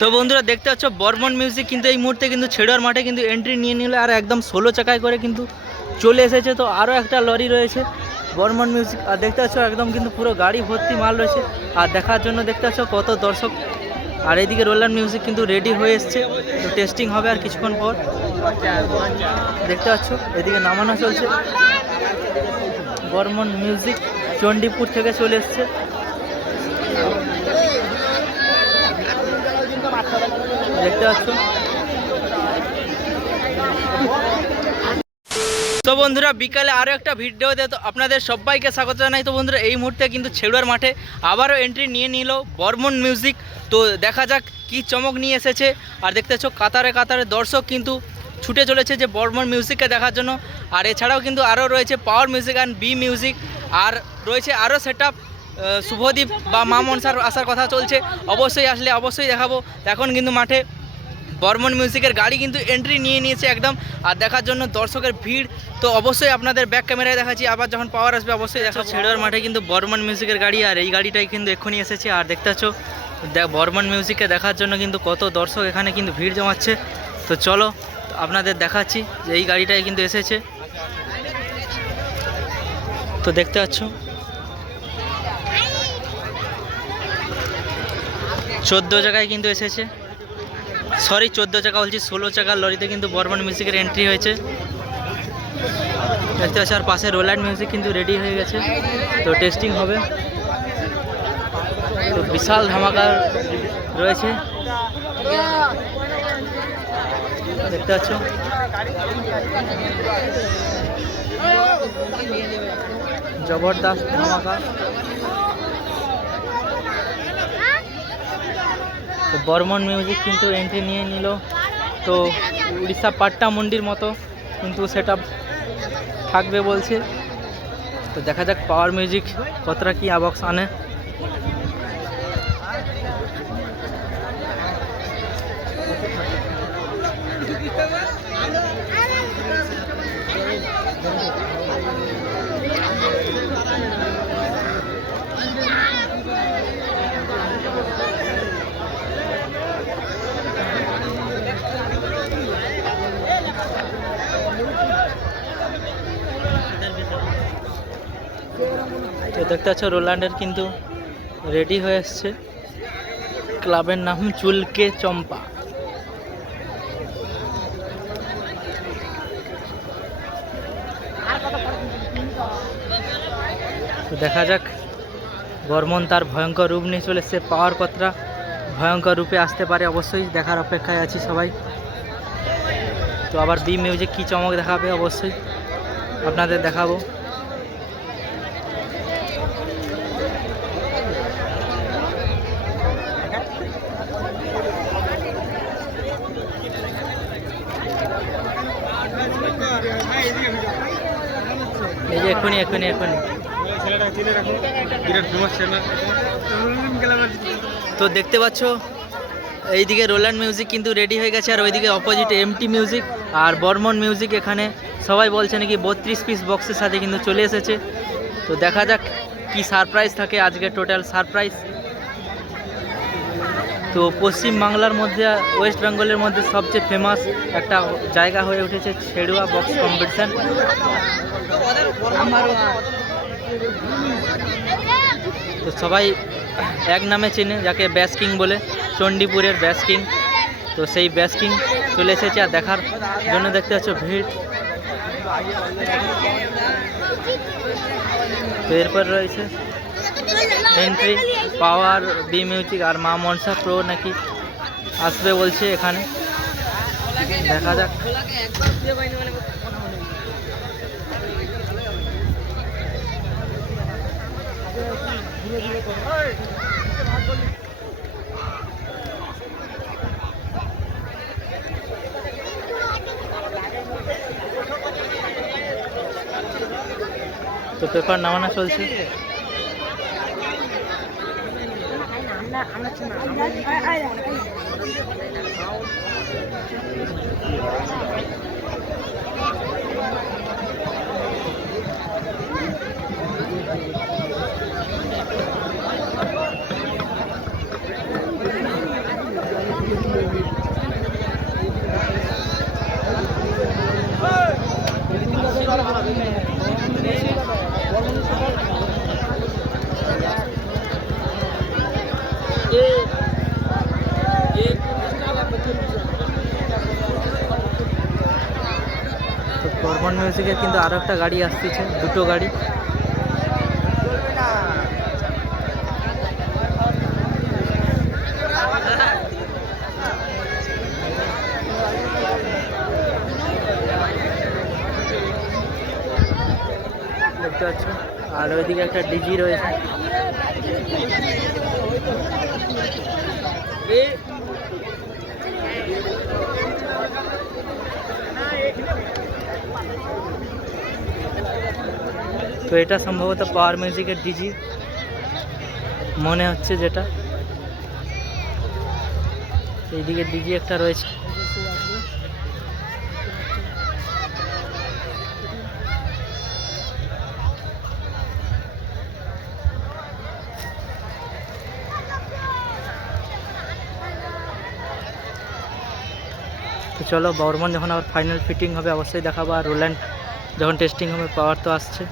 তো বন্ধুরা দেখতে পাচ্ছ, বর্মন মিউজিক কিন্তু এই মুহূর্তে কিন্তু ছেড়োয়ার মাঠে কিন্তু এন্ট্রি নিয়ে নিল আর একদম ষোলো চাকায় করে কিন্তু চলে এসেছে। তো আরও একটা লরি রয়েছে বর্মন মিউজিক আর দেখতে পাচ্ছ একদম কিন্তু পুরো গাড়ি ভর্তি মাল রয়েছে। আর দেখার জন্য দেখতে পাচ্ছ কত দর্শক। আর এইদিকে রোলার মিউজিক কিন্তু রেডি হয়ে এসছে। তো টেস্টিং হবে আর কিছুক্ষণ পর। দেখতে পাচ্ছ, এদিকে নামানো চলছে। বর্মন মিউজিক চণ্ডীপুর থেকে চলে এসছে। দেখতে পাচ্ছ। তো বন্ধুরা, বিকালে আরও একটা ভিডিওতে তো আপনাদের সবাইকে স্বাগত জানাই। তো বন্ধুরা, এই মুহূর্তে কিন্তু ছেড়ুয়ার মাঠে আবারও এন্ট্রি নিয়ে নিল বর্মন মিউজিক তো দেখা যাক কি চমক নিয়ে এসেছে। আর দেখতে পাচ্ছ, কাতারে কাতারে দর্শক কিন্তু ছুটে চলেছে যে বর্মন মিউজিককে দেখার জন্য। আর এছাড়াও কিন্তু আরও রয়েছে power music and B music আর রয়েছে আরও সেট শুভদীপ বা মা মনসার আসার কথা চলছে। অবশ্যই আসলে অবশ্যই দেখাবো। এখন কিন্তু মাঠে বর্মন মিউজিকের গাড়ি কিন্তু এন্ট্রি নিয়ে নিয়েছে একদম, আর দেখার জন্য দর্শকের ভিড়। তো অবশ্যই আপনাদের ব্যাক ক্যামেরায় দেখাচ্ছি, আবার যখন পাওয়ার আসবে অবশ্যই দেখা ছেড়োয়ার মাঠে কিন্তু বর্মন মিউজিকের গাড়ি, আর এই গাড়িটাই কিন্তু এক্ষুনি এসেছে, আর দেখতে পাচ্ছ বর্মন মিউজিককে দেখার জন্য কিন্তু কত দর্শক এখানে কিন্তু ভিড় জমাচ্ছে। তো চলো, আপনাদের দেখাচ্ছি যে এই গাড়িটাই কিন্তু এসেছে। তো দেখতে পাচ্ছ। চোদ্দ জায়গায় কিন্তু এসেছে। সরি, চোদ্দ চাকা বলছি, ষোলো চাকার লরিতে কিন্তু বর্মন মিউজিকের এন্ট্রি হয়েছে। দেখতে পাচ্ছি আর পাশে রোল্যান্ড মিউজিক কিন্তু রেডি হয়ে গেছে। তো টেস্টিং হবে। তো বিশাল ধামাকা রয়েছে। দেখতে পাচ্ছ? জবরদস্ত ধামাকা। তো বর্মন মিউজিক কিন্তু এন্ট্রি নিয়ে নিল। তো উড়িষ্যা পাট্টা মন্ডির মতো কিন্তু সেটা থাকবে বলছে। তো দেখা যাক পাওয়ার মিউজিক কতটা কী আবক্স আনে। তো দেখতে পাচ্ছ রোল্যান্ডের কিন্তু রেডি হয়ে এসছে। ক্লাবের নাম চুলকে চম্পা। দেখা যাক, বর্মন তার ভয়ঙ্কর রূপ নিয়ে চলে এসছে। পাওয়ার কতটা ভয়ঙ্কর রূপে আসতে পারে অবশ্যই দেখার অপেক্ষায় আছি সবাই। তো আবার বি মিউজিক কী চমক দেখাবে অবশ্যই আপনাদের দেখাবো। এখনই এক্ষুনি এক্ষুনি তো দেখতে পাচ্ছ এইদিকে রোল্যান্ড মিউজিক কিন্তু রেডি হয়ে গেছে আর ওইদিকে অপোজিট এমটি মিউজিক আর বর্মন মিউজিক এখানে। সবাই বলছে নাকি বত্রিশ পিস বক্সের সাথে কিন্তু চলে এসেছে। তো দেখা যাক কি সারপ্রাইজ থাকে আজকে টোটাল সারপ্রাইজ তো পশ্চিম বাংলার মধ্যে, ওয়েস্ট বেঙ্গলের মধ্যে সবচেয়ে ফেমাস একটা জায়গা হয়ে উঠেছে ছেড়ুয়া বক্স কম্পিটিশান তো সবাই এক নামে চেনে, যাকে ব্যাস কিং বলে, চণ্ডীপুরের ব্যাস কিং তো সেই ব্যাস কিং চলে এসেছে আর দেখার জন্য দেখতে পাচ্ছ ভিড়। তো এরপর রয়েছে এন্ট্রি পাওয়ার বি মিউজিক আর মা মনসা প্রো নাকি আসবে বলছে এখানে। দেখা যাক। তো পেপার নামানো চলছে। 哎呀哎呀哎呀 কিন্তু আরও একটা গাড়ি আসতেছে দুটো গাড়ি। দেখতে পাচ্ছ? আর ওইদিকে একটা ডিজি রয়েছে। তো এটা সম্ভবত পাওয়ার মিউজিকের ডিজি মনে হচ্ছে যেটা। এইদিকে ডিজি একটা রয়েছে। তো চলো, বর্মন যখন আবার ফাইনাল ফিটিং হবে, অবশ্যই দেখাবো। আর রোল্যান্ড যখন টেস্টিং হবে, পাওয়ার তো আসছে।